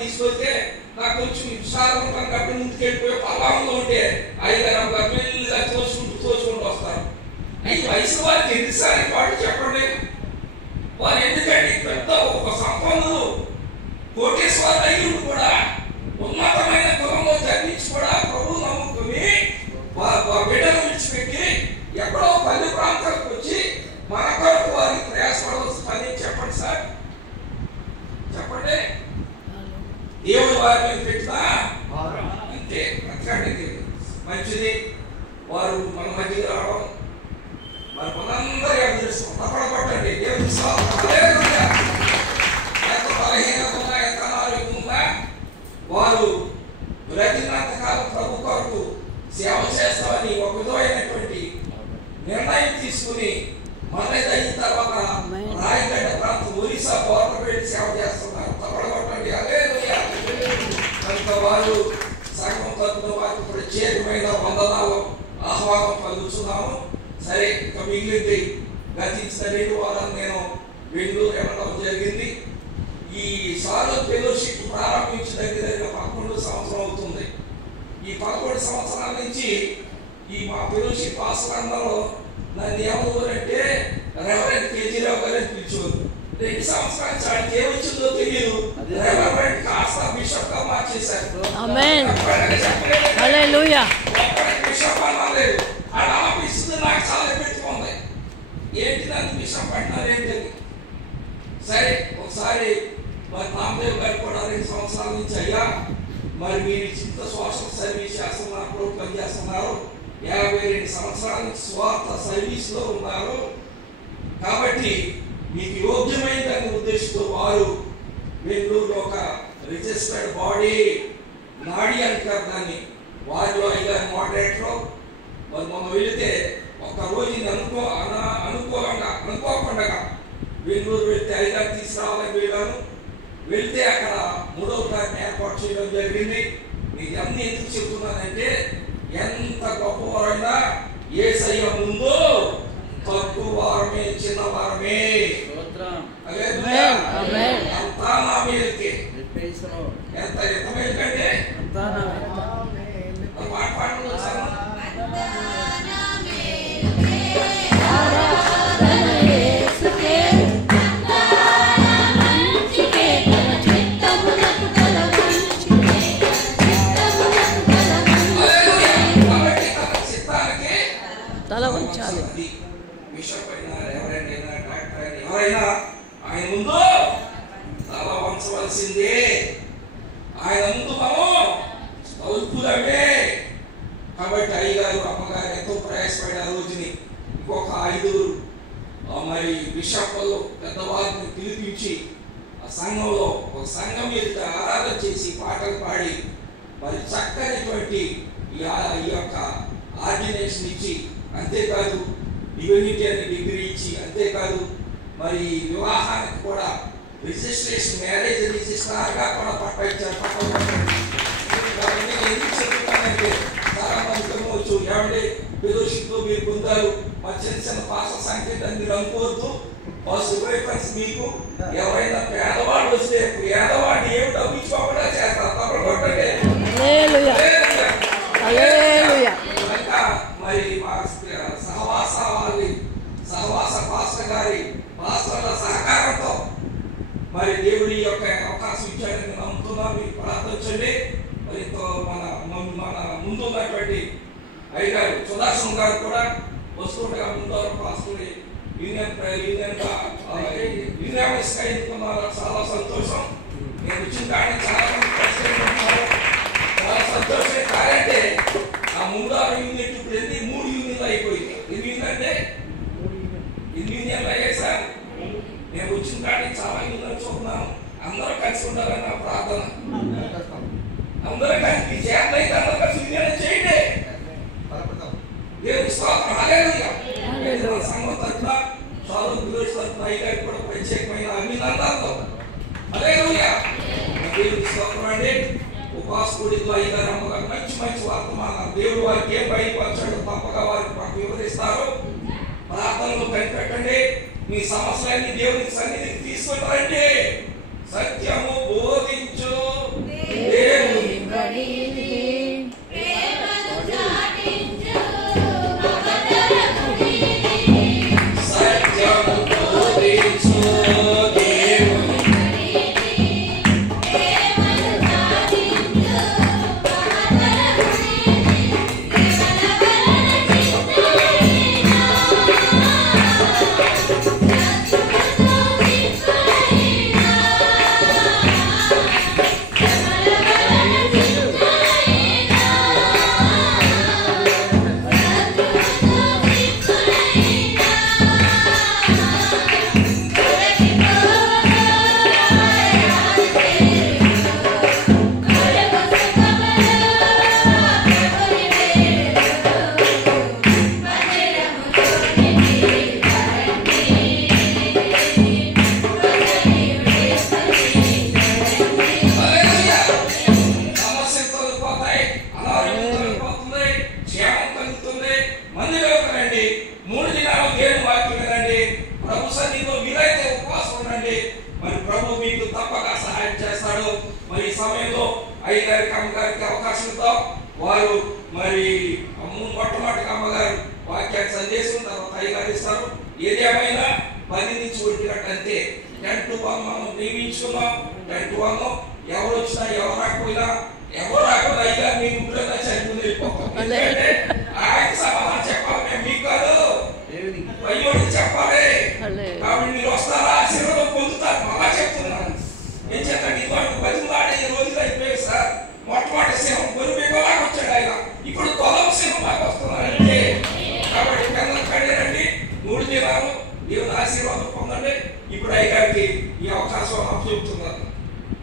తీసుకొస్తే నాకు కొంచెం విచారం ఉంటాను కాబట్టి ముందుకెళ్ళిపోయి పల్లాంలో ఉంటే ఐదారు గబ్బిల్లుగా తోచుకుంటూ వస్తారు. ఈ వయసు వారికి ఎన్నిసారి పాటు చెప్పండి. వారు ఎందుకంటే పెద్ద ఒక సంపన్నులు కోటేశ్వర అయ్యుడు కూడా ఉన్నతమైన కులంలో జన్మించి కూడా ప్రభు నమ్ముకుని బిడ్డను విడిచిపెట్టి ఎక్కడో పల్లె ప్రాంతాలకు వచ్చి మన కొరకు వారికి ప్రయాసపడవలసిన పని చెప్పండి సార్, చెప్పండి. దేవుడు వారి మీద పెట్టినా అంతే బ్రతకండి. మంచిది వారు మన మధ్యకి రావడం మరి మనందరూ ఎదురుస్తాం. తప్పడపట్టండి. దేవుడు ఎంత బలహీనత ఉన్నా ఎంత అనారోగ్యం ఉన్నా వారు బ్రతికినంతకాలం ప్రభు కొరకు సేవ చేస్తామని ఒక విధమైనటువంటి నిర్ణయం తీసుకుని మనది అయిన తర్వాత రాయగడ్డ ప్రాంతం ఒరిస్సా బోర్డర్ పెట్టి సేవ చేస్తున్నారు. తప్పడపట్టండి. హల్లెలూయా. కనుక వారు సంఘం తరపున వారికి ప్రత్యేకమైన వందనాలు ఆహ్వానం పలుకుతున్నాము. సరే, ఇక మిగిలింది గతించిన 2 వారాలు నేను బెంగళూరు వెళ్ళడం జరిగింది. ఈ సారో ఫెలోషిప్ ప్రారంభించి దగ్గర 11 సంవత్సరం అవుతుంది. ఈ 11 సంవత్సరాల నుంచి ఈ మా ఫెలోషిప్ ఆశ్రమంలో నన్ను ఏమవుతారంటే రెవరెంట్ కేజీరావు గారు అని పిలిచేవారు. 2 సంవత్సరాల చాటికి ఏమొచ్చిందో తెలియదు. రెవరెంట్ కాస్త బిషప్ గా మార్చేశారు. ఆమేన్. హల్లెలూయా. బిషప్ అనలేదు. అది అనిపిస్తుంది. నాకు చాలా పెట్టుకుంది. ఏంటి నన్ను బిషప్ అంటున్నారు ఏంటని. సరే, ఒకసారి మరి నామదేవ్ గారు కూడా 2 సంవత్సరాల నుంచి అయ్యా మరి మీరు చింత సోషల్ సర్వీస్ చేస్తున్నారు, పనిచేస్తున్నారు, 52 సంవత్సరాల నుంచి స్వార్థ సర్వీస్ లో ఉన్నారు కాబట్టి మీకు యోగ్యమైనదని ఉద్దేశంతో వారు బెంగళూరులో ఒక రిజిస్టర్డ్ బాడీ నాడి అంటారు దాన్ని, వారిలో అయ్యారు మోడరేటర్. మరి మనం వెళితే ఒక రోజు అనుకోకుండా బెంగళూరు వెళ్తే అయ్యారు తీసుకురావాలని వెళ్ళాను. వెళ్తే అక్కడ 3వ తారీఖున ఏర్పాటు చేయడం జరిగింది. మీకు అన్ని ఎందుకు చెప్తున్నానంటే ఎంత గొప్పవారైనా యేసయ్య ముందు తక్కువ వారమే, చిన్న వారమే. అంతా నా మీదకే. ఎంత ఎంతమేకంటే పాట పాటలు వచ్చాను. ఎవరైనా ఆయన ముందు తల వంచవలసిందే. ఆయన ముందు మనం తలుపులవే. కాబట్టి అయ్యగారు అమ్మగారు ఎంతో ప్రయాసపడి ఆ రోజుని ఇంకొక 5 మరి బిషప్లు పెద్దవారిని పిలిపించి ఆ సంఘంలో ఒక సంఘం ఎదుట ఆరాధన చేసి పాటలు పాడి మరి చక్కనటువంటి ఈ యొక్క ఆర్డినేషన్ ఇచ్చి, అంతేకాదు డివినిటీ అనే డిగ్రీ ఇచ్చి, అంతేకాదు మరి వివాహానికి కూడా రిజిస్ట్రేషన్ మ్యారేజ్ రిజిస్ట్రార్గా కూడా పట్ట ఇచ్చారు. ఎందుకు చెప్తున్నానంటే చాలా మంది వచ్చు ఏమంటే ఫెలోషిప్లో మీరు పొందారు, మా చిన్న చిన్న పాస సంకేతాన్ని మీరు అనుకోవద్దు. ఫస్ట్ ప్రిఫరెన్స్ మీకు. ఎవరైనా పేదవాళ్ళు వస్తే పేదవాడిని ఏమి డబ్బు ఇచ్చుకోకుండా చేస్తారు. తప్పకుండా మరి మా సహవాస పాస్టర్ గారి పాస్టర్ల సహకారంతో మరి దేవుడి యొక్క అవకాశం ఇచ్చాడని నమ్ముతున్నాం. మీరు ప్రార్థించండి. మరి మన ముందున్నటువంటి అయ్యగారు సుదర్శన్ గారు కూడా వస్తుండగా ముందు పాస్టర్ యూనియన్గా ఎన్నుకున్నారు. చాలా సంతోషం. నేను వచ్చిన కానీ చాలా మంది చాలా సంతోషం. కాదంటే ఆ 3 యూనిట్ ఇప్పుడు 3 యూనిట్లు అయిపోయింది. ఎందుకంటే 8 యూనియన్లు అయ్యాయి సార్. నేను వచ్చిన కానీ చాలా యూనియన్లు చూస్తున్నాను. అందరూ కలిసి ఉండాలని నా ప్రార్థన. అందరూ కలిసి చేతనైతే అందరూ కలిసి యూనియన్ చేయండి. దేవుని స్తోత్రం. హల్లెలూయా. సంఘం తరఫున చాలా తరఫున అయ్యారు కూడా ప్రత్యేకమైన అభినందనలు. హల్లెలూయా. దేవునికి స్తోత్రం అండి. ఉపాసకుడితో ఐదారు అమ్మగారు మంచి మంచి వర్తమానాలు దేవుడు వారికి ఏం బయటపరచాడో తప్పగా వారికి మాకు వివరిస్తారు. ప్రార్థనలు కనిపెట్టండి. మీ సమస్యలన్నీ దేవునికి సన్నిధికి తీసుకొని రండి. సత్యము బోధించు దేవుని సత్యము బోధించు వారు మరి మొట్టమొదటి అమ్మగారు వాక్యాన్ని సందేశం తర్వాత అయ్యగారు ఇస్తారు. ఏదేమైనా 10 నుంచి 1 గంట అంతే. 10 to 1 మనం నియమించుకున్నాం. 10 to 1 ఎవరు వచ్చినా ఎవరు రాకపోయినా అయ్యగారు మీ ముగ్గురు చనిపోయి వెళ్ళిపోతాం. ఎందుకంటే ఆయన సమాధానం చెప్పాలి, మీకు కాదు అయ్యోడికి చెప్పాలి. కాబట్టి మీరు వస్తారా, ఆశీర్వాదం పొందుతారు. మళ్ళా చెప్తున్నాను, ఏం చేస్తాను ఇదివరకు బతిమలాడే రోజులు అయిపోయాయి సార్. మొట్టమొదటి సింహం గొర్రెలాగా వచ్చాడు ఆయన, ఇప్పుడు కొలం సింహం లాగా వస్తున్నారంటే. కాబట్టి పిల్లలు కడేరండి, 3 దినాలు దేవుని ఆశీర్వాదం పొందండి. ఇప్పుడు అయ్యగారికి ఈ అవకాశం చెప్తున్నారు.